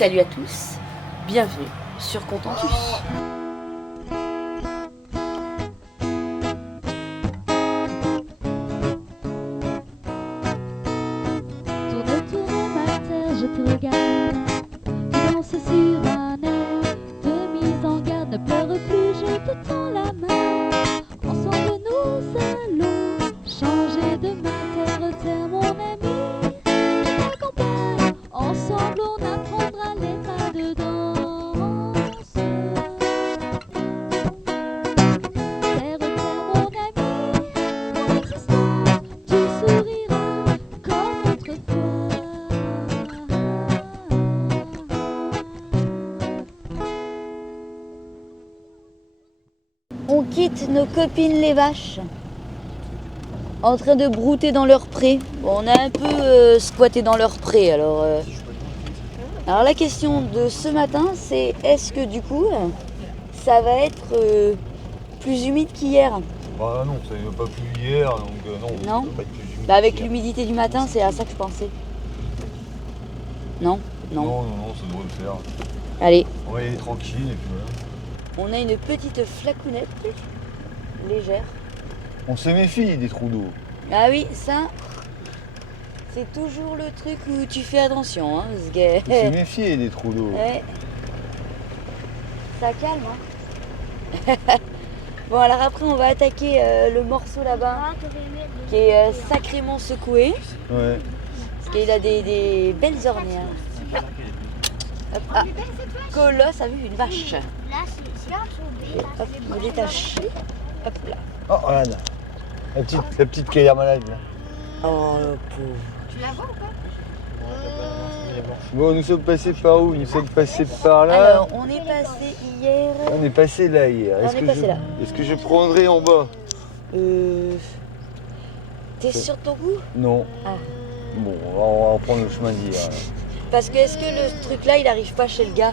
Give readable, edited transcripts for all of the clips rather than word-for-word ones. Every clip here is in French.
Salut à tous, bienvenue sur Contentus. Tourne, tourne ma terre, je te regarde. Tu danses sur un air de mise en garde. Ne pleure plus, je te tends la main. Ensemble nous allons changer de terre, terre mon ami. Je t'accompagne, ensemble on apprendra les pas de danse. Terre, terre mon ami, mon existence, tu souriras comme autrefois. On quitte nos copines les vaches, en train de brouter dans leur pré. Bon, on a un peu squatté dans leur pré, alors la question de ce matin, c'est est-ce que du coup, ça va être plus humide qu'hier? Bah non, ça n'est pas plus hier, donc non. Non. Ça va pas être plus humide Bah avec qu'hier. l'humidité du matin, c'est à ça que je pensais. Non? Non, Non. ça devrait le faire. Allez, On va y aller tranquille et puis voilà. on a une petite flacounette légère. On se méfie des trous d'eau. Ah oui, ça, c'est toujours le truc où tu fais attention, hein, parce que... On se méfie des trous d'eau. Ouais. Ça calme, hein. Bon, alors après, on va attaquer le morceau là-bas, qui est sacrément secoué, Ouais. parce qu'il a des belles ornières. Hop, ah, Colosse a vu une vache. Là, c'est là, tombé. Hop, me détache. Hop là. Oh, regarde. La petite qui a l'air malade là. Oh, le pauvre. Tu la vois ou pas? Bon, nous sommes passés par où? Nous sommes passés par là. Alors, on est passé hier... On est passé là hier. On est passé là. Est-ce que je prendrai en bas? T'es sûr de ton goût? Non. Ah. Bon, on va reprendre le chemin d'hier. Parce que est-ce que le truc là, il arrive pas chez le gars?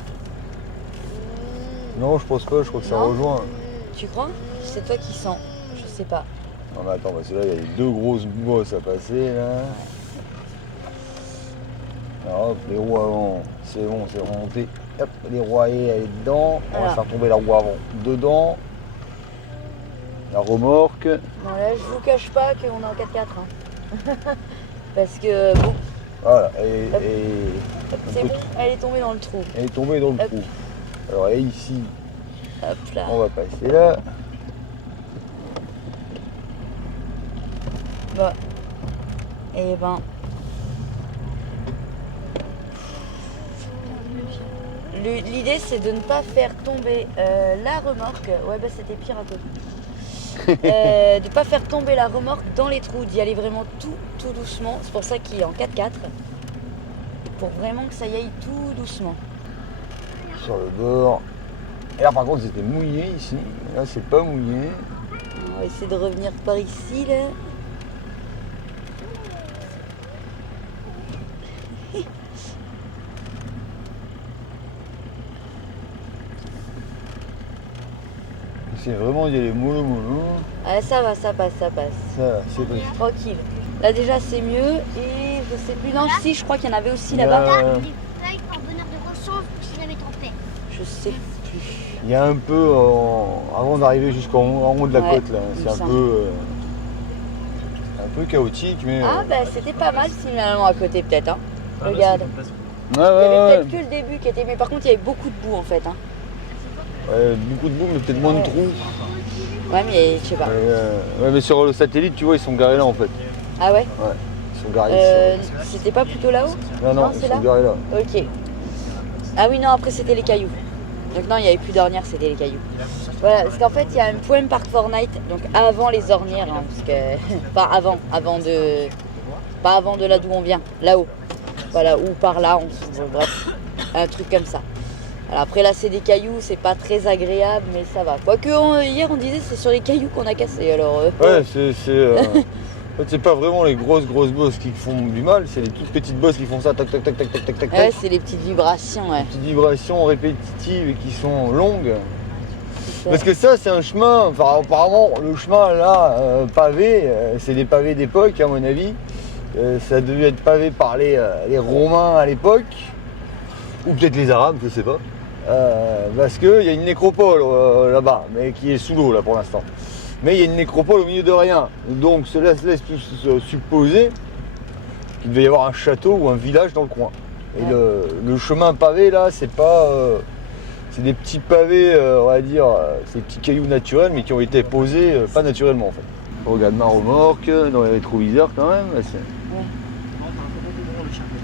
Non, je pense pas, je crois que ça Non. rejoint. Tu crois? C'est toi qui sens. Je sais pas. Non mais attends, parce que là il y a les deux grosses bosses à passer là. Alors hop, les roues avant, c'est bon, c'est remonté. Hop, les roues arrière, elle est dedans. On Voilà. va faire tomber la roue avant dedans. La remorque. Bon, là, je vous cache pas qu'on est en 4x4. Hein. Parce que, bon, Voilà, Hop. un c'est peu bon, trop. elle est tombée dans le trou. Elle est tombée dans le Hop. trou. Alors elle est ici, Hop là. on va passer là. Bah. Et ben. L'idée, c'est de ne pas faire tomber la remorque. Ouais, bah c'était pire un peu. De ne pas faire tomber la remorque dans les trous, d'y aller vraiment tout doucement. C'est pour ça qu'il est en 4x4. Pour vraiment que ça y aille tout doucement. Sur le bord. Et là par contre c'était mouillé ici. Là c'est pas mouillé. On va essayer de revenir par ici là. C'est vraiment d'y aller mollo. Ah, ça va, ça passe. Ça, c'est possible. Tranquille. Là déjà c'est mieux et je sais plus. Non, si je crois qu'il y en avait aussi là-bas. Là, Les feuilles par bonheur de rechange ou s'il avait tempête. Je sais plus. il y a un peu avant d'arriver jusqu'en haut de la Ouais, côte là. il C'est me un peu chaotique mais. Ah bah c'était pas mal finalement à côté peut-être. Hein. Regarde. Ouais, Il y avait ouais, peut-être que le début qui était. Mais par contre il y avait beaucoup de boue en fait. Hein. ouais, beaucoup de boue mais peut-être moins de Ouais. trous. Ouais mais je sais pas. Ouais, mais sur le satellite tu vois ils sont garés là en fait. Ah ouais. Ouais, ils sont garés ici. C'était pas plutôt là-haut? Non, c'est ils là. sont garés là. Ok. Ah oui non après c'était les cailloux. Donc non il n'y avait plus d'ornières, c'était les cailloux. Voilà, parce qu'en fait il y a un point Park Fortnite, donc avant les ornières, hein, parce que. Pas avant de. Pas avant de là d'où on vient, là-haut. Voilà, ou par là, bref, un truc comme ça. Alors après là c'est des cailloux, c'est pas très agréable, mais ça va. Quoique hier on disait c'est sur les cailloux qu'on a cassé, alors. Ouais, en fait, c'est pas vraiment les grosses bosses qui font du mal, c'est les toutes petites bosses qui font ça, tac tac tac tac tac tac tac. Ouais, c'est les petites vibrations, ouais. Petites vibrations répétitives et qui sont longues. Ça. Parce que ça, c'est un chemin, enfin apparemment, le chemin là, pavé, c'est des pavés d'époque à mon avis. Ça a dû être pavé par les Romains à l'époque. ou peut-être les Arabes, je sais pas. Parce qu'il y a une nécropole là-bas, mais qui est sous l'eau là pour l'instant. Mais il y a une nécropole au milieu de rien. Donc cela laisse supposer qu'il devait y avoir un château ou un village dans le coin. Et le chemin pavé là, c'est pas. C'est des petits pavés, on va dire, c'est des petits cailloux naturels, mais qui ont été posés pas naturellement en fait. On regarde ma remorque dans les rétroviseurs quand même.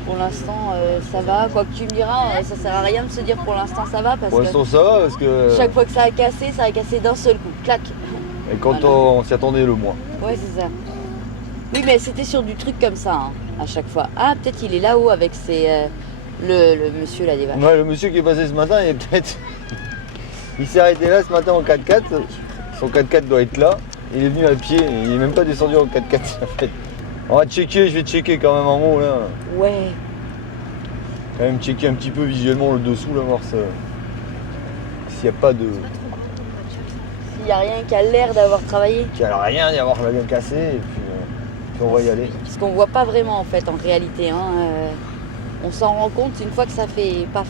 Pour l'instant, ça va. Quoi que tu me diras, ça sert à rien de se dire pour l'instant ça va parce Pour l'instant ça va parce que. chaque fois que ça a cassé d'un seul coup. Clac. Et quand Voilà. on s'y attendait le moins. Ouais, c'est ça. Oui, mais c'était sur du truc comme ça, hein, à chaque fois. Ah, peut-être il est là-haut avec le monsieur là des vaches. Ouais, le monsieur qui est passé ce matin, il est peut-être. Il s'est arrêté là ce matin en 4x4. Son 4x4 doit être là. Il est venu à pied, il n'est même pas descendu en 4x4 en fait. On va checker, je vais checker quand même en haut là. Ouais. Quand même checker un petit peu visuellement le dessous là, voir s'il n'y a pas de. S'il n'y a rien qui a l'air d'avoir travaillé. Qu'il n'y a rien d'y avoir la gueule cassée et puis on va y aller. Parce qu'on voit pas vraiment en fait en réalité. Hein, on s'en rend compte une fois que ça fait paf.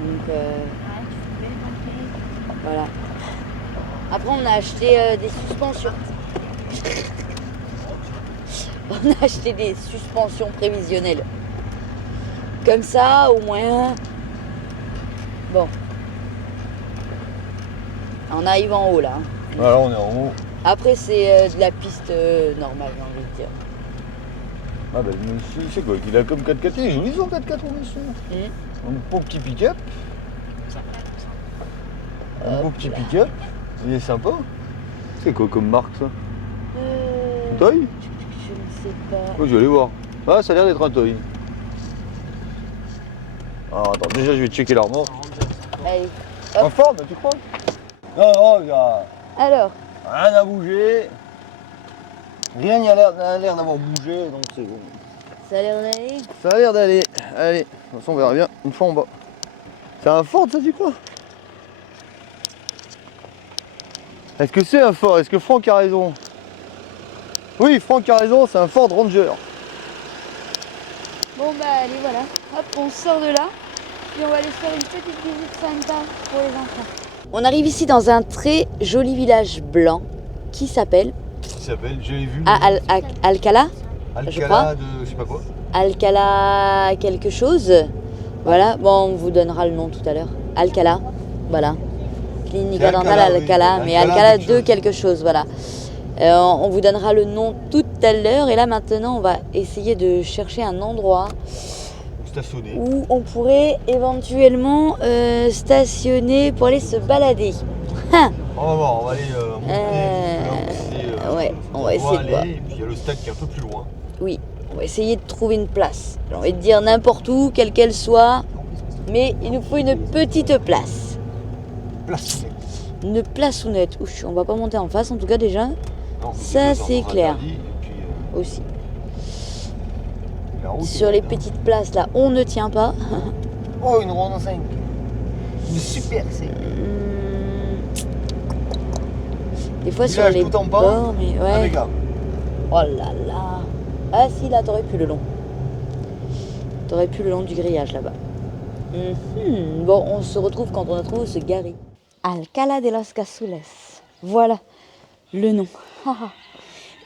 Donc voilà. Après on a acheté des suspensions. On a acheté des suspensions prévisionnelles. Comme ça au moins. Bon. On arrive en haut là. Hein. Voilà, on est en haut. Après c'est de la piste normale j'ai envie de dire. Ah bah le monsieur, c'est quoi qu'il a comme 4x4, il est joli son 4x4 mon monsieur. Un beau petit pick-up. Un beau petit pick-up. Il est sympa. C'est quoi comme marque ça? Toy? Je ne sais pas. Oh, je vais aller voir. Ah, ça a l'air d'être un Toy. Ah, attends, déjà je vais checker la remorque. Allez. En forme, tu crois? Non, non, il y a Alors, rien à bouger. Rien n'a l'air d'avoir bougé, donc c'est bon. ça a l'air d'aller. Ça a l'air d'aller. Allez, de toute façon on verra bien une fois en bas. C'est un Ford ça tu crois? Est-ce que c'est un Ford? Est-ce que Franck a raison? Oui, Franck a raison, c'est un Ford Ranger. Bon bah allez voilà, hop on sort de là, puis on va aller faire une petite visite sympa pour les enfants. On arrive ici dans un très joli village blanc qui s'appelle Qui s'appelle, je l'ai vu. Alcalá. je crois. Alcalá de je sais pas quoi. Alcalá quelque chose. Voilà, bon on vous donnera le nom tout à l'heure. Alcalá, voilà. Clinica C'est dentale Alcalá, oui. Alcalá, mais Alcalá Alcalá quelque de chose. quelque chose, voilà. On vous donnera le nom tout à l'heure et là maintenant on va essayer de chercher un endroit Stationné. où on pourrait éventuellement stationner pour aller se balader. On va voir, on va aller monter. Ouais, on va essayer de voir. Et puis il y a le stade qui est un peu plus loin. Oui, on va essayer de trouver une place. J'ai envie de dire n'importe où, quelle qu'elle soit, mais il nous faut une petite place. Place. Une place honnête. Ouch, on va pas monter en face en tout cas déjà, Non, Ça, c'est c'est clair. interdit, et puis, aussi. la route Sur est les bonne, hein. petites places là, on ne tient pas. Oh, une ronde en 5. Une super, c'est. Des fois sur Village les tout en bas, bords, mais ouais. Impeccable. Oh là là. Ah si, là, t'aurais pu le long. T'aurais pu le long du grillage là-bas. Bon, on se retrouve quand on a trouvé où se garer. Alcalá de las Cazulas. Voilà le nom.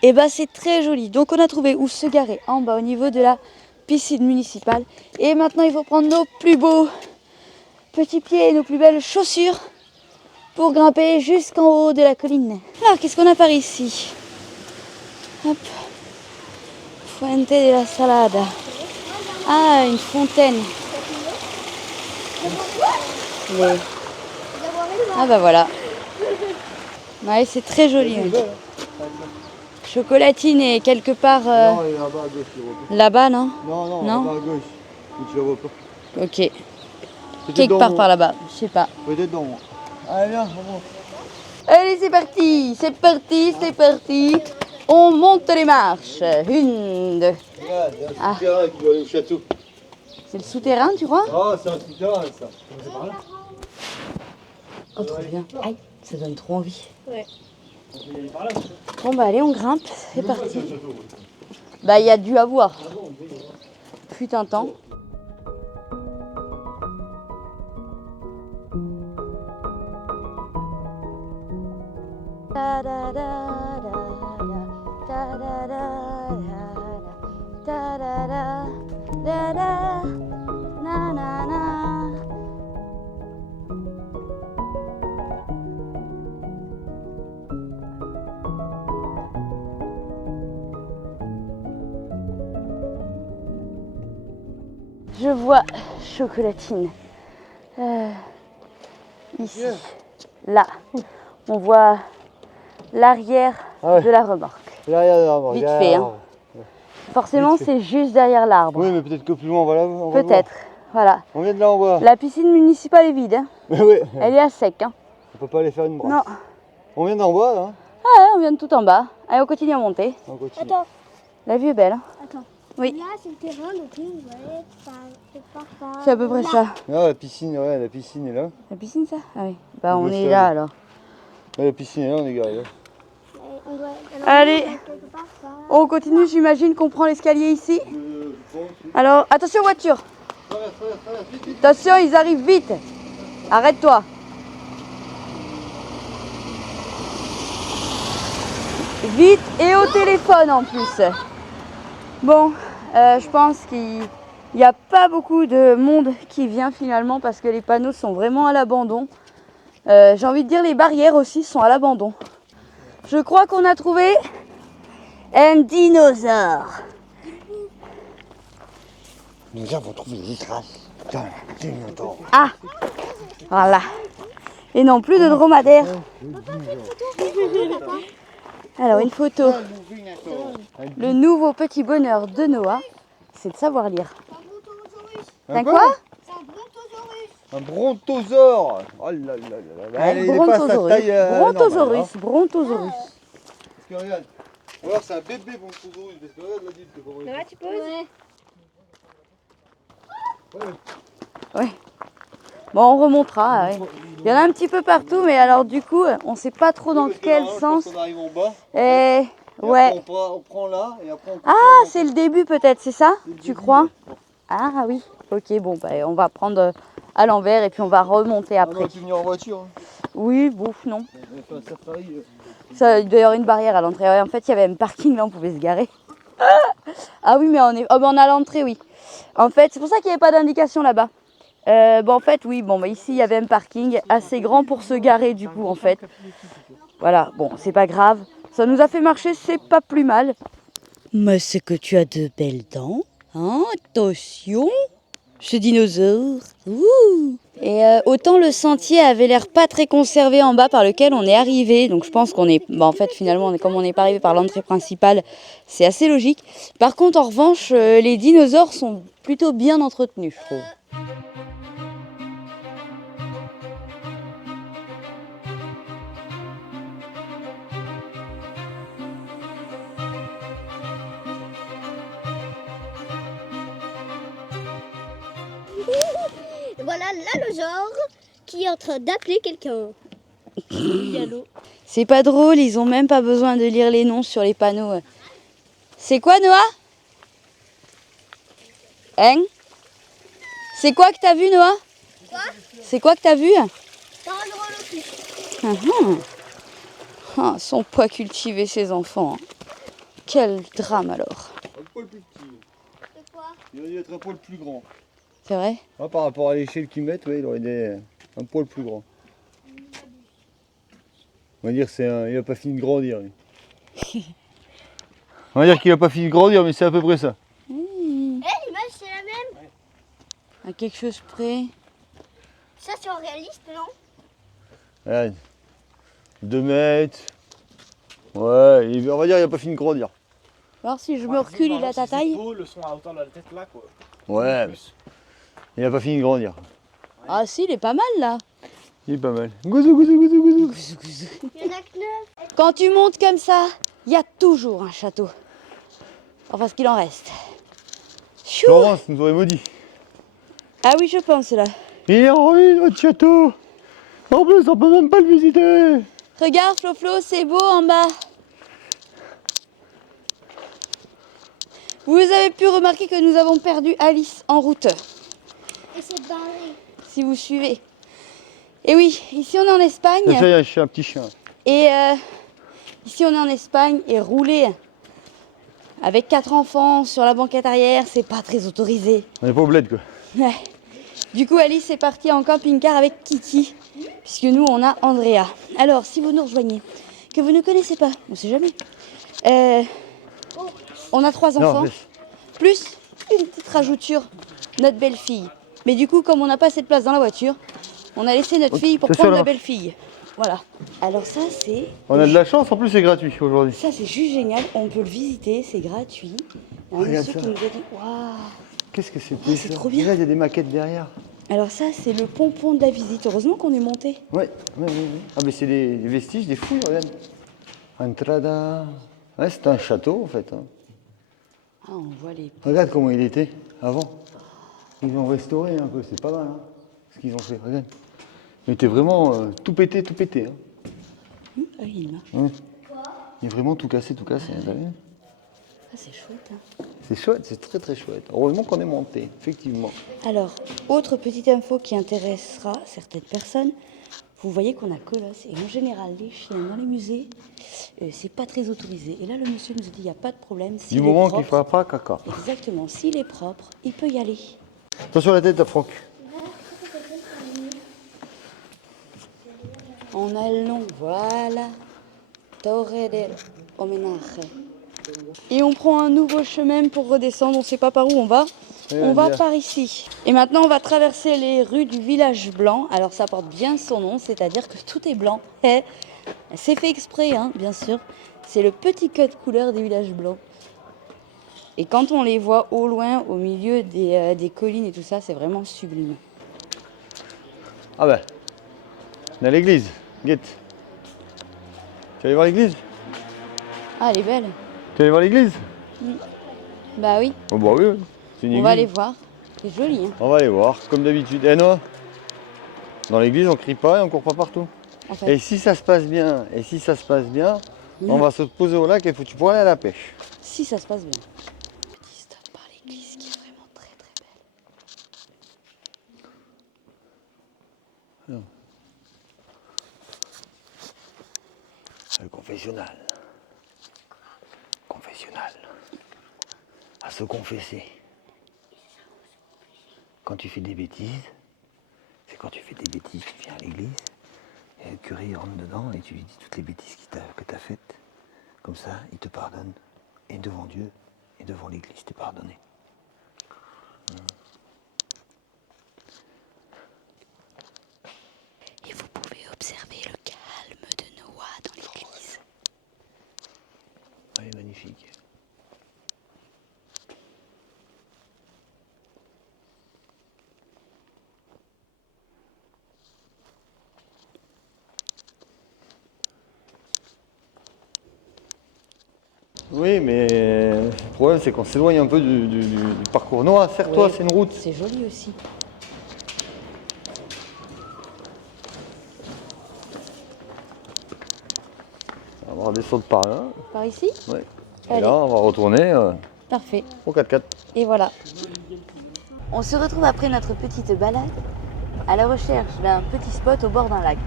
Et bah c'est très joli. Donc on a trouvé où se garer en bas au niveau de la piscine municipale. Et maintenant il faut prendre nos plus beaux petits pieds et nos plus belles chaussures pour grimper jusqu'en haut de la colline. Alors qu'est-ce qu'on a par ici? Hop. Fuente de la Salada. Ah, une fontaine. Les- Ah bah voilà. Ouais, c'est très joli. Ouais. Chocolatine est quelque part Non, elle est là-bas à gauche, tu la vois pas. là-bas, non? Non, non, Non. là-bas à gauche. Mais tu la vois pas. Ok. Peut-être Quelque dans part moi. par là-bas, je sais pas. Peut-être dans moi. Allez, viens, on monte. Allez, c'est parti, c'est parti, c'est parti. On monte les marches. Une, deux. Regarde, il y a un Ah. souterrain qui doit aller au château. C'est le souterrain, tu crois? Ah, c'est un souterrain ça. C'est par là. Oh, trop bien. Aïe, ça donne trop envie. Ouais. Bon, bah allez, on grimpe. C'est parti. Bah, il y a dû avoir. Putain de temps. Je vois Chocolatine. Ici, là, on voit l'arrière Ah ouais. de la remorque. Derrière l'arbre. Vite derrière fait, hein. l'arbre. Forcément, Vite fait. c'est juste derrière l'arbre. Oui, mais peut-être que plus loin, on va on va le voir. Peut-être. Voilà. On vient de là en bas. La piscine municipale est vide. Hein. Mais oui, Elle est à sec. Hein. on peut pas aller faire une brasse. Non. On vient d'en bas, là. Ah ouais, on vient de tout en bas. Allez, on continue à monter. On continue. Attends, La vue est belle. Hein. attends. Oui. Là, c'est le terrain, donc nous, ouais, c'est pas ça. C'est à peu près ça. Ah, la piscine, ouais, la piscine est là. La piscine, ça? Ah oui. Bah, on Le est sol. là alors. Ouais, la piscine est là, on est garé là. On doit, Allez. quelque part, ça. On continue, j'imagine qu'on prend l'escalier ici. Alors, attention voiture. Attention, ils arrivent vite. Arrête-toi. Vite et au téléphone en plus. Bon, je pense qu'il n'y a pas beaucoup de monde qui vient finalement parce que les panneaux sont vraiment à l'abandon. J'ai envie de dire les barrières aussi sont à l'abandon. Je crois qu'on a trouvé un dinosaure. Nous avons trouvé des traces d'un dinosaure. Ah, voilà. Et non plus de dromadaire. Alors une photo. Le nouveau petit bonheur de Noah, c'est de savoir lire. Un quoi C'est un brontosaurus. Un brontosaure. Oh là là là là. Un Il est pas à sa taille, Brontosaurus. normale, hein. Brontosaurus. Parce que regarde. Ou alors c'est un bébé brontosaurus. Parce que regarde la dite que pour moi. Tu poses. Ouais. Bon, on remontera. Ouais. Il y en a un petit peu partout, mais alors du coup, on sait pas trop dans quel sens. On arrive en bas. Et Et ouais. après, on prend là et après on Ah, c'est le début peut-être, c'est ça? C'est le Tu début, crois? ouais. Ah oui. Ok, bon, bah, on va prendre à l'envers et puis on va remonter On après. aurait pu venir en voiture. Hein. Oui, bouf, non. On a fait un safari. Ça, il doit y avoir une barrière à l'entrée. Ouais, en fait, il y avait un parking là, on pouvait se garer. Ah oui, mais on est à l'entrée, oui. En fait, c'est pour ça qu'il n'y avait pas d'indication là-bas. Bon, en fait, oui, bon, bah, ici, il y avait un parking assez grand pour se garer, du coup, en fait. Voilà, bon, c'est pas grave. Ça nous a fait marcher, c'est pas plus mal. Mais c'est que tu as de belles dents. Hein, attention, ce dinosaure. Ouh. Et autant le sentier avait l'air pas très conservé en bas par lequel on est arrivé. Donc je pense qu'on est... Bah, en fait, finalement, comme on n'est pas arrivé par l'entrée principale, c'est assez logique. Par contre, en revanche, les dinosaures sont plutôt bien entretenus, je trouve. Voilà l'allosaure qui est en train d'appeler quelqu'un. C'est pas drôle, ils ont même pas besoin de lire les noms sur les panneaux. C'est quoi, Noah? Hein? C'est quoi que t'as vu, Noah? Quoi? C'est quoi que t'as vu? C'est un drôle. Ah, sont pas cultivés ces enfants. Quel drame alors. Un poil plus petit. C'est quoi? Il aurait dû être un poil plus grand. C'est vrai? Ah, par rapport à l'échelle qu'ils mettent, ouais, il aurait été un poil plus grand. On va dire il a pas fini de grandir. Lui. On va dire qu'il a pas fini de grandir, mais c'est à peu près ça. Eh, l'image c'est la même. À quelque chose près. Ça c'est en réaliste, non? Ouais. 2 mètres. Ouais, on va dire qu'il a pas fini de grandir. Alors si je me recule, il a ta taille? Le son à la hauteur de la tête là quoi. Ouais, il a pas fini de grandir. Ah si, il est pas mal là. Il est pas mal. Gouzou, gouzou, gouzou, gouzou. Il y en a que 9. Quand tu montes comme ça, il y a toujours un château. Enfin, ce qu'il en reste. Chou. Florence nous aurait maudit. Ah oui, je pense là. Il est en ruine, votre château. En plus, on peut même pas le visiter. Regarde, Flo, c'est beau en bas. Vous avez pu remarquer que nous avons perdu Alice en route, Et c'est barré. si vous suivez. Et oui, ici on est en Espagne. Ça y est, je suis un petit chien. Et Ici, on est en Espagne et rouler avec 4 enfants sur la banquette arrière, c'est pas très autorisé. On n'est pas au bled quoi. Ouais. Du coup, Alice est partie en camping-car avec Kiki, puisque nous, on a Andrea. Alors, si vous nous rejoignez, que vous ne connaissez pas, on sait jamais, on a 3 enfants, Non, plus une petite rajouture, notre belle-fille. Mais du coup, comme on n'a pas assez de place dans la voiture, on a laissé notre fille pour c'est prendre ça, la là. belle-fille. Voilà. Alors ça, c'est... on a de la chance, en plus c'est gratuit aujourd'hui. Ça, c'est juste génial. On peut le visiter, c'est gratuit. Il y a un Regarde monsieur ça. qui nous a dit, waouh. Qu'est-ce que c'était Oh, c'est ça? trop bien. Regarde, il y a des maquettes derrière. Alors ça, c'est le pompon de la visite. Heureusement qu'on est monté. Ouais. Ah mais c'est les vestiges des fouilles, regarde. Entrada. Ouais, c'était un château en fait. Hein. Ah, on voit les... Regarde comment il était avant. Ils l'ont restauré un peu, c'est pas mal hein, ce qu'ils ont fait. Regarde. Il était vraiment tout pété. Hein. Ah, il marche. Ouais. Il est vraiment tout cassé. T'as vu? Ah, c'est chouette. Hein. C'est chouette, c'est très très chouette. Heureusement qu'on est monté, effectivement. Alors, autre petite info qui intéressera certaines personnes. Vous voyez qu'on a colosse. Et en général, les chiens dans les musées, c'est pas très autorisé. Et là, le monsieur nous a dit, il n'y a pas de problème. Du moment qu'il ne fera pas caca. Exactement. S'il est propre, il peut y aller. Attention à la tête à Franck. En allons, voilà. Torre del Homenaje. Et on prend un nouveau chemin pour redescendre. On ne sait pas par où on va. On va par ici. Et maintenant, on va traverser les rues du village blanc. Alors, ça porte bien son nom, c'est-à-dire que tout est blanc. C'est fait exprès, hein, bien sûr. C'est le petit code couleur des villages blancs. Et quand on les voit au loin, au milieu des collines et tout ça, c'est vraiment sublime. Ah ben, on est à l'église. Guette. Tu vas aller voir l'église? Ah, elle est belle. Tu vas aller voir l'église? Bah oui, Oh bah oui, c'est une église. on va aller voir. C'est joli, hein. On va aller voir, comme d'habitude. Eh Noah, dans l'église, on crie pas et on court pas partout. En fait. Et si ça se passe bien, on va se poser au lac et tu pourras aller à la pêche. Si ça se passe bien. Petit stop par l'église qui est vraiment très très belle. Le confessionnal. À se confesser. Quand tu fais des bêtises, tu viens à l'église, et le curé il rentre dedans et tu lui dis toutes les bêtises que tu as faites. Comme ça, il te pardonne. Et devant Dieu, et devant l'église, t'es pardonné. Et vous pouvez observer le calme de Noah dans l'église. Oui, magnifique. Oui, mais le problème c'est qu'on s'éloigne un peu du parcours. Noah, serre-toi, Oui. c'est une route. C'est joli aussi. On va redescendre par là. Par ici? Oui. Et Allez. là, on va retourner Parfait. au 4x4. Et voilà. On se retrouve après notre petite balade à la recherche d'un petit spot au bord d'un lac.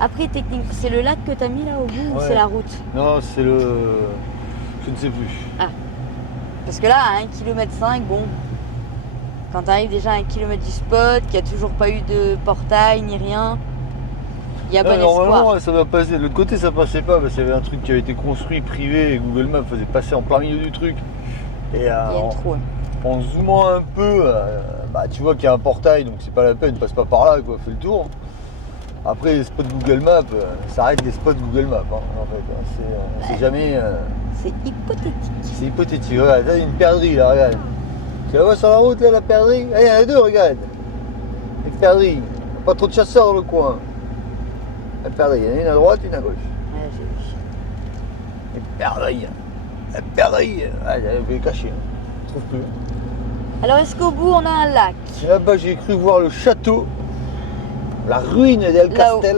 Après, technique, c'est le lac que tu as mis là au bout ou Ouais. c'est la route? Non, c'est le... Je ne sais plus. Parce que là, à 1,5 km, bon, quand tu arrives déjà à 1 km du spot, qu'il n'y a toujours pas eu de portail ni rien, il y a bon espoir. Normalement, ça va passer. De l'autre côté, ça passait pas parce qu'il y avait un truc qui avait été construit, privé, et Google Maps faisait passer en plein milieu du truc. Et Il y a une trou. en zoomant un peu, tu vois qu'il y a un portail, donc c'est pas la peine, passe pas par là, quoi, fais le tour. Après, les spots Google Maps, ça arrête les spots Google Maps, hein, en fait. C'est jamais... C'est hypothétique. C'est hypothétique. Regarde, là, il y a une perdrix, là, regarde. Tu la vois sur la route, là, la perdrix? Ah, il y en a deux, regarde. Les perdrix. Pas trop de chasseurs dans le coin. La perdrix, il y en a une à droite, une à gauche. Ouais, j'ai vu. Les perdrix. La perdrix. Ah, elle est cachée. Hein. Je trouve plus. Alors, est-ce qu'au bout, on a un lac? Et là-bas, j'ai cru voir le château. La ruine d'El Là-haut. Castel.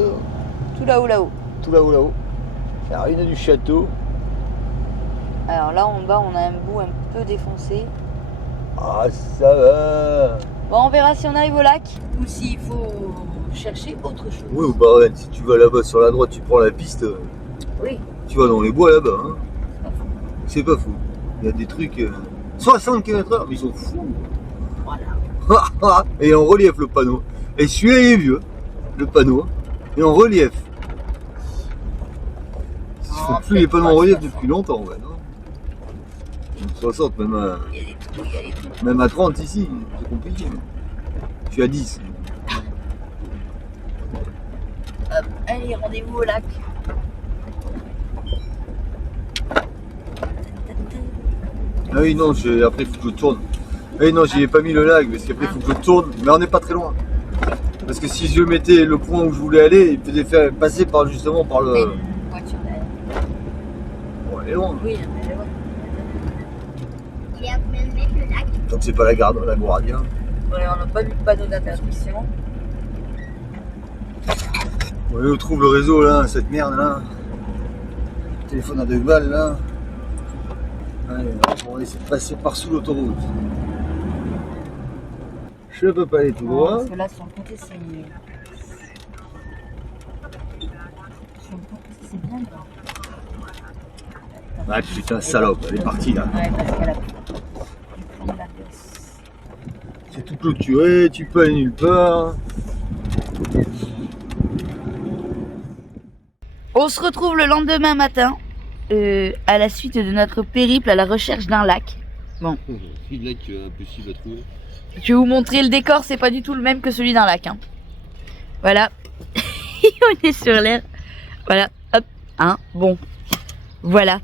Tout là-haut, là-haut. Tout là-haut, là-haut. La ruine du château. Alors là, en bas, on a un bout un peu défoncé. Ah, ça va. Bon, on verra si on arrive au lac ou s'il faut chercher autre chose. Oui, bah ouais, si tu vas là-bas sur la droite, tu prends la piste. Oui. Tu vas dans les bois là-bas, hein. C'est pas fou. Il y a des trucs... 60 km/h, mais ils sont fous. Voilà. Et en relief le panneau. Et celui-là il est vieux, le panneau. Et en relief. Ils font plus les panneaux en relief depuis longtemps, ouais, non 60, même à 30 ici, c'est compliqué. Je suis à 10. Hop, allez, rendez-vous au lac. Ah oui, non, après il faut que je tourne. Ah oui, non, j'y ai pas mis le lac, parce qu'après il faut que je tourne. Mais on n'est pas très loin. Parce que si je mettais le point où je voulais aller, il faisait faire passer par justement par le. Voiture là. Bon, elle est loin. Oui, elle est loin. Il est à combien de mètres le lac? Donc c'est pas la garde, la Goradia. Ouais, on n'a pas mis de panneau d'interdiction. On retrouve le réseau là, cette merde là. Le téléphone à 2 balles là. Allez, on va essayer de passer par sous l'autoroute. Je peux pas aller tout droit. Parce que là, sur le côté, c'est. Sur le côté, c'est bien. Ah putain, salope, elle est partie là. Ouais, parce qu'elle a pu prendre la gosse. C'est tout clôturé, tu peux aller nulle part. On se retrouve le lendemain matin, à la suite de notre périple à la recherche d'un lac. Bon. C'est le lac impossible à trouver. Je vais vous montrer le décor, c'est pas du tout le même que celui d'un lac. Hein. Voilà. On est sur l'air. Voilà. Hop. Hein. Bon. Voilà.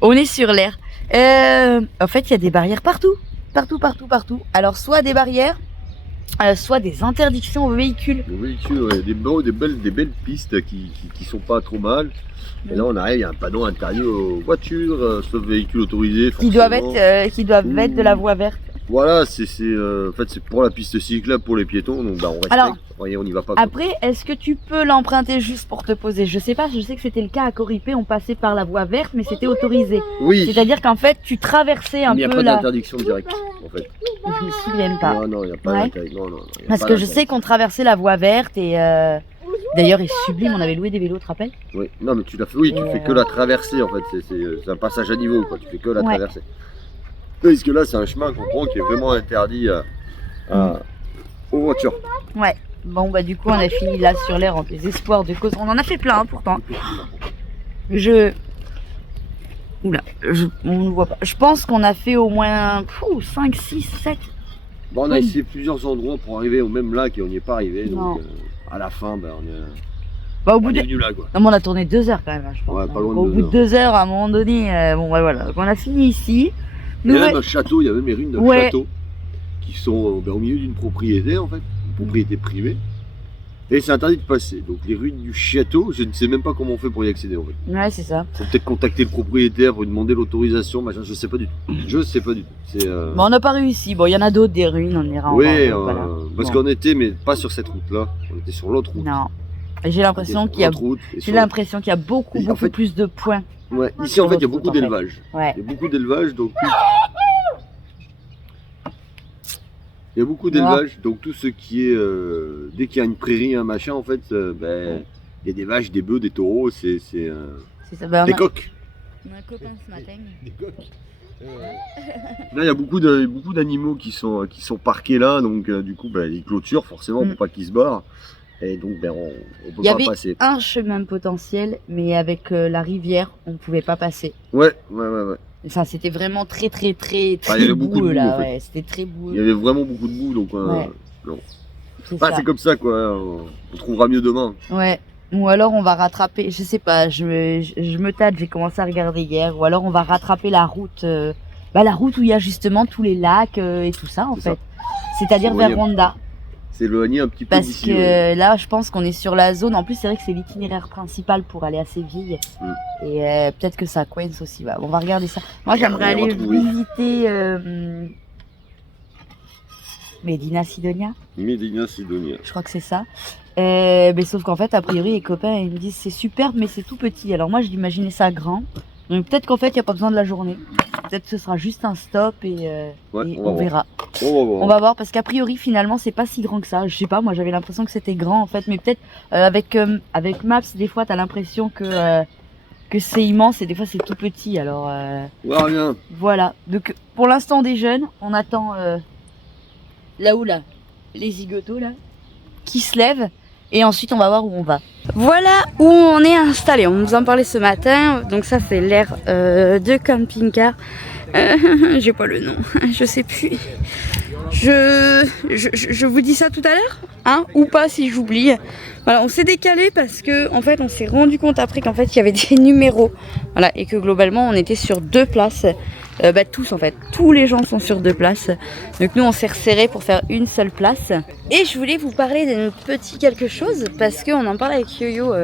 On est sur l'air. En fait, il y a des barrières partout. Partout. Alors, soit des barrières, soit des interdictions aux véhicules. Les véhicules, ouais, des belles pistes qui sont pas trop mal. Et là, on arrive, il y a un panneau interdit aux voitures, sauf véhicules autorisés. Qui doivent être de la voie verte. Voilà, en fait, c'est pour la piste cyclable pour les piétons, donc bah, on respecte. Alors, voyez, on n'y va pas. Quoi. Après, est-ce que tu peux l'emprunter juste pour te poser? Je sais pas, je sais que c'était le cas à Corripé, on passait par la voie verte, mais c'était autorisé. Oui, C'est-à-dire qu'en fait, tu traversais un mais il n'y a peu pas la... d'interdiction directe, en fait. Je me souviens pas. Non, il n'y a pas Ouais. d'interdiction. Non, il y a Parce pas que je d'interdiction. sais qu'on traversait la voie verte et... D'ailleurs, il est sublime, on avait loué des vélos, tu te rappelles? Oui, non, mais tu l'as fait. Oui, tu Et fais que la traversée, en fait. C'est un passage à niveau, quoi. Tu fais que la Ouais. traversée. Parce que là, c'est un chemin qu'on prend qui est vraiment interdit aux voitures. Ouais. Bon, bah du coup, on a fini là sur l'air en désespoir de cause. On en a fait plein, hein, pourtant. Oula, on ne voit pas. Je pense qu'on a fait au moins 5, 6, 7. Bon, on a Oui. essayé plusieurs endroits pour arriver au même lac et on n'y est pas arrivé. Non. Donc, à la fin, ben, Bah, au on bout est de... venu là, quoi. Non, mais on a tourné 2 heures quand même, hein, je pense. Ouais, pas loin de Au 2 bout de heures. 2 heures, à un moment donné, bon, ouais, voilà. Donc, on a fini ici. Il y a Nouvelle- même un château, il y a même les ruines d'un Ouais. château qui sont au milieu d'une propriété, en fait, une propriété privée. Et c'est interdit de passer. Donc les ruines du château, je ne sais même pas comment on fait pour y accéder, en fait. Ouais, c'est ça. Faut peut-être contacter le propriétaire pour lui demander l'autorisation, machin, je sais pas du tout. Je sais pas du tout. C'est Bon, on n'a pas réussi. Bon, il y en a d'autres, des ruines, on ira en oui, bas, voilà. parce Bon. qu'on était, mais pas sur cette route-là. On était sur l'autre route. Non. J'ai On était l'impression sur qu'il y a... l'autre route, et J'ai sur- l'impression qu'il y a beaucoup Et en fait- plus de points. Ouais, ici, en fait, il y a l'autre beaucoup route, en fait. d'élevage. Ouais. Il y a beaucoup d'élevage, donc il y a beaucoup d'élevage, donc tout ce qui est dès qu'il y a une prairie, un machin, en fait, ben, il y a des vaches, des bœufs, des taureaux, c'est C'est ça. Bah, des coqs. on a un copain ce matin. Des coqs. Là, il y a beaucoup d'animaux qui sont parqués là, donc du coup, ben, ils clôturent forcément Mm. pour pas qu'ils se barrent, et donc ben, on peut Il y pas avait passer. un chemin potentiel, mais avec la rivière, on ne pouvait pas passer. Ouais. Enfin, c'était vraiment très il y avait beaucoup de boueux boue, là. en fait. Ouais, c'était très Il y boueux. avait vraiment beaucoup de boue, donc Ouais. non. C'est Ah, ça. c'est comme ça, quoi. On trouvera mieux demain. Ouais. Ou alors on va rattraper, je sais pas, je me tâte, j'ai commencé à regarder hier. Ou alors on va rattraper la route, la route où il y a justement tous les lacs et tout ça en C'est ça. fait. C'est-à-dire C'est vers relié. Ronda. C'est éloigné un petit peu Parce d'ici. que ouais. là, je pense qu'on est sur la zone. En plus, c'est vrai que c'est l'itinéraire principal pour aller à Séville. Et peut-être que ça coince aussi. Bah, on va regarder ça. Moi, j'aimerais On va aller trouver. visiter Medina Sidonia. Medina Sidonia. Je crois que c'est ça. Mais sauf qu'en fait, a priori, les copains, ils me disent c'est superbe, mais c'est tout petit. Alors moi, je l'imaginais ça grand. Donc peut-être qu'en fait, il n'y a pas besoin de la journée. Peut-être que ce sera juste un stop et Ouais, on verra. On va voir. On va voir parce qu'a priori finalement c'est pas si grand que ça. Je sais pas, moi j'avais l'impression que c'était grand en fait, mais peut-être avec Maps des fois t'as l'impression que que c'est immense et des fois c'est tout petit. Alors Ouais, rien. voilà. Donc pour l'instant des jeunes, on attend là où là, les zigotos là, qui se lèvent et ensuite on va voir où on va. Voilà où on est installé. On nous en parlait ce matin. Donc ça c'est l'air de camping-car. J'ai pas le nom, je sais plus. Je vous dis ça tout à l'heure, hein, ou pas si j'oublie. Voilà, on s'est décalé parce que en fait on s'est rendu compte après qu'en fait il y avait des numéros, voilà, et que globalement on était sur 2 places. Tous en fait, tous les gens sont sur 2 places. Donc nous on s'est resserré pour faire une seule place. Et je voulais vous parler d'un petit quelque chose parce qu'on en parlait avec Yo-Yo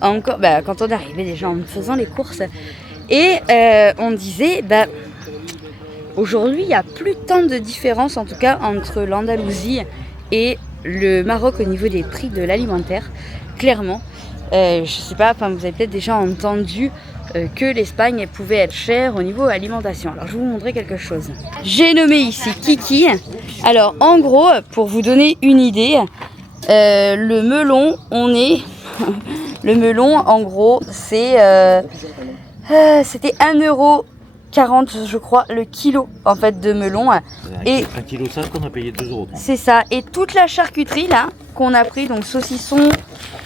encore, quand on est arrivé déjà en faisant les courses. Et on disait, aujourd'hui il n'y a plus tant de différence en tout cas entre l'Andalousie et le Maroc au niveau des prix de l'alimentaire, clairement. Je sais pas, vous avez peut-être déjà entendu que l'Espagne pouvait être chère au niveau alimentation. Alors je vais vous montrer quelque chose. J'ai nommé ici Kiki. Alors en gros, pour vous donner une idée, le melon, le melon en gros c'est c'était 1,40 € je crois le kilo en fait de melon. Et 1,5 kg qu'on a payé 2 €. C'est ça. Et toute la charcuterie là qu'on a pris, donc saucisson,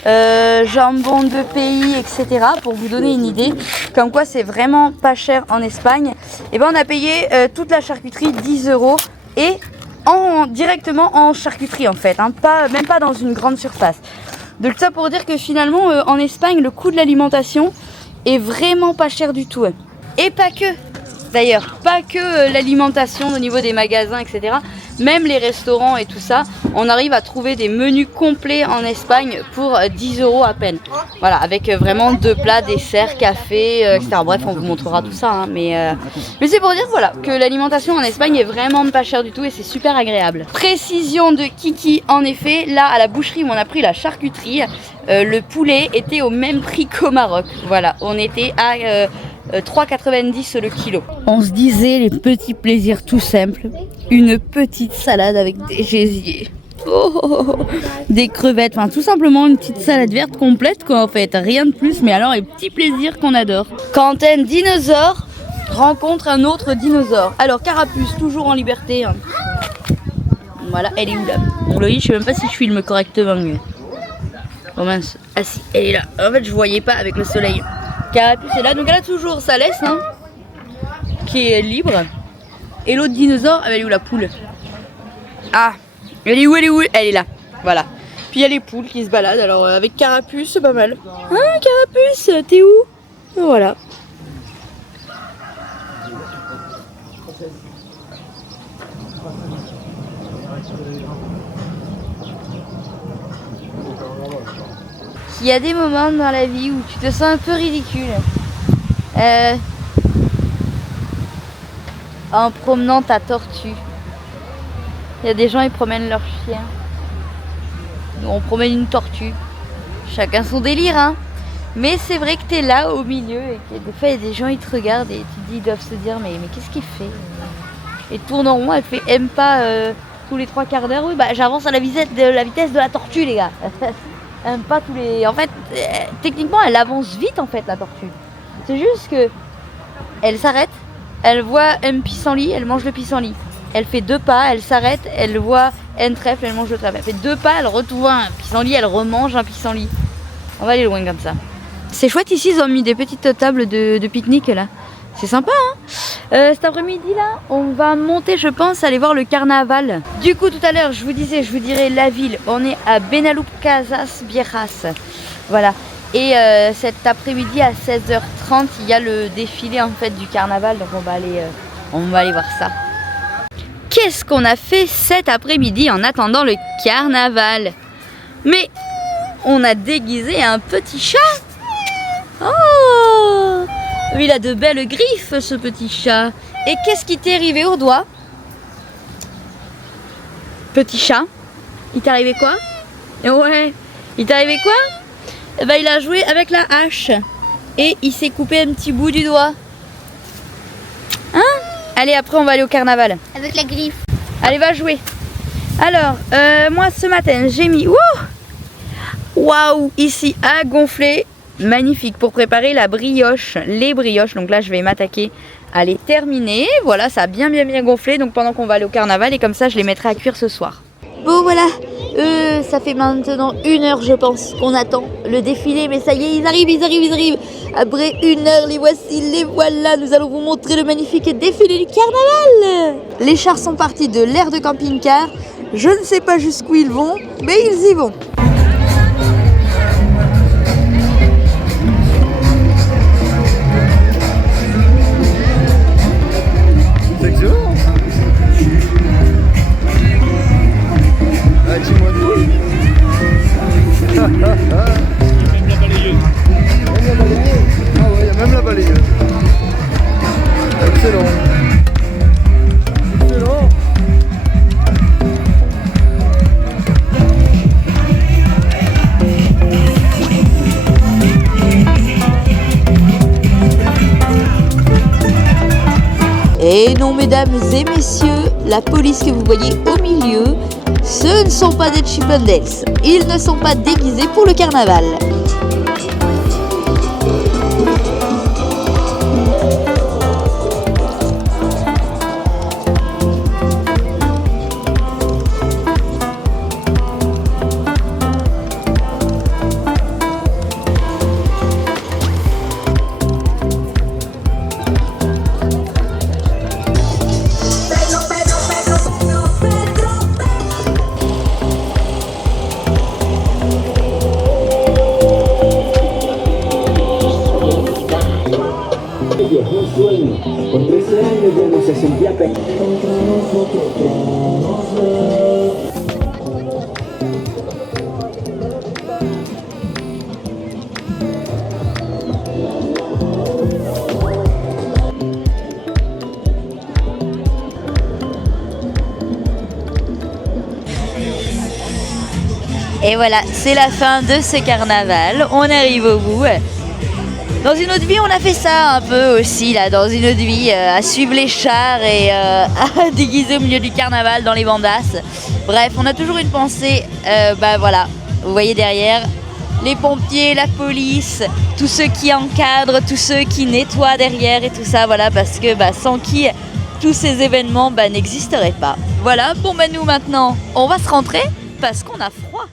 jambon de pays, etc. Pour vous donner une idée, comme quoi c'est vraiment pas cher en Espagne. Et on a payé toute la charcuterie 10 € et directement en charcuterie en fait, hein, même pas dans une grande surface. Donc ça pour dire que finalement en Espagne le coût de l'alimentation est vraiment pas cher du tout. Et pas que, d'ailleurs, pas que l'alimentation au niveau des magasins, etc. Même les restaurants et tout ça, on arrive à trouver des menus complets en Espagne pour 10 € à peine. Voilà, avec vraiment 2 plats, dessert, café, etc. Bref, on vous montrera tout ça, hein, mais c'est pour dire voilà que l'alimentation en Espagne est vraiment pas chère du tout et c'est super agréable. Précision de Kiki, en effet, là à la boucherie où on a pris la charcuterie, le poulet était au même prix qu'au Maroc. Voilà, on était à 3,90 € le kilo. On se disait les petits plaisirs tout simples. Une petite salade avec des gésiers. Des crevettes, tout simplement une petite salade verte complète quoi en fait. Rien de plus, mais alors les petits plaisirs qu'on adore. Quand un dinosaure rencontre un autre dinosaure. Alors Carapuce, toujours en liberté. Hein. Voilà, elle est où là? Bon, Loïc, je sais même pas si je filme correctement. Oh mince. Ah si, elle est là. En fait, je voyais pas avec le soleil. Carapuce est là, donc elle a toujours sa laisse, hein, qui est libre. Et l'autre dinosaure, elle est où la poule? Ah, elle est où? Elle est là, voilà. Puis il y a les poules qui se baladent, alors avec Carapuce, c'est pas mal. Hein, Carapuce, t'es où? Voilà. Il y a des moments dans la vie où tu te sens un peu ridicule. En promenant ta tortue. Il y a des gens, ils promènent leur chien. Nous, on promène une tortue. Chacun son délire, hein. Mais c'est vrai que tu es là au milieu et que des fois, il y a des gens, ils te regardent et tu te dis, ils doivent se dire, mais qu'est-ce qu'il fait? Et tourne en rond, elle fait aime pas tous les 3 quarts d'heure. Oui, j'avance à la vitesse de la tortue, les gars. Aime pas tous les... En fait, techniquement, elle avance vite, en fait, la tortue. C'est juste que elle s'arrête. Elle voit un pissenlit, elle mange le pissenlit. Elle fait 2 pas, elle s'arrête, elle voit un trèfle, elle mange le trèfle. Elle fait 2 pas, elle retrouve un pissenlit, elle remange un pissenlit. On va aller loin comme ça. C'est chouette ici, ils ont mis des petites tables de pique-nique là. C'est sympa, hein. Cet après-midi là, on va monter, je pense, aller voir le carnaval. Du coup, tout à l'heure, je vous dirais la ville. On est à Benalucasas Viejas. Voilà. Et cet après-midi à 16h30, il y a le défilé en fait du carnaval, donc on va aller voir ça. Qu'est-ce qu'on a fait cet après-midi en attendant le carnaval? Mais on a déguisé un petit chat. Oh, il a de belles griffes ce petit chat. Et qu'est-ce qui t'est arrivé au doigt? Petit chat, il t'est arrivé quoi? Ouais, il t'est arrivé quoi? Il a joué avec la hache et il s'est coupé un petit bout du doigt. Hein? Allez, après on va aller au carnaval. Avec la griffe. Allez, va jouer. Alors, moi ce matin j'ai mis... Waouh! Ici à gonfler magnifique pour préparer la brioche, les brioches. Donc là je vais m'attaquer à les terminer. Voilà, ça a bien gonflé, donc pendant qu'on va aller au carnaval, et comme ça je les mettrai à cuire ce soir. Bon voilà, ça fait maintenant 1 heure je pense qu'on attend le défilé, mais ça y est, ils arrivent. Après 1 heure, les voici, les voilà, nous allons vous montrer le magnifique défilé du carnaval. Les chars sont partis de l'aire de camping-car, je ne sais pas jusqu'où ils vont, mais ils y vont. C'est excellent. Ah, dis-moi tout. Même la balayeuse. Ah ouais, il y a même la balayeuse. Excellent. Excellent. Et non, mesdames et messieurs, la police que vous voyez au milieu, ce ne sont pas des Chip 'n Dales. Ils ne sont pas déguisés pour le carnaval. Con 13 años ya no se sentía pequeño. Et voilà, c'est la fin de ce carnaval. On arrive au bout. Dans une autre vie, on a fait ça un peu aussi, là, dans une autre vie, à suivre les chars et à déguiser au milieu du carnaval dans les bandasses. Bref, on a toujours une pensée, voilà, vous voyez derrière, les pompiers, la police, tous ceux qui encadrent, tous ceux qui nettoient derrière et tout ça, voilà, parce que sans qui tous ces événements n'existeraient pas. Voilà, bon nous maintenant, on va se rentrer parce qu'on a froid.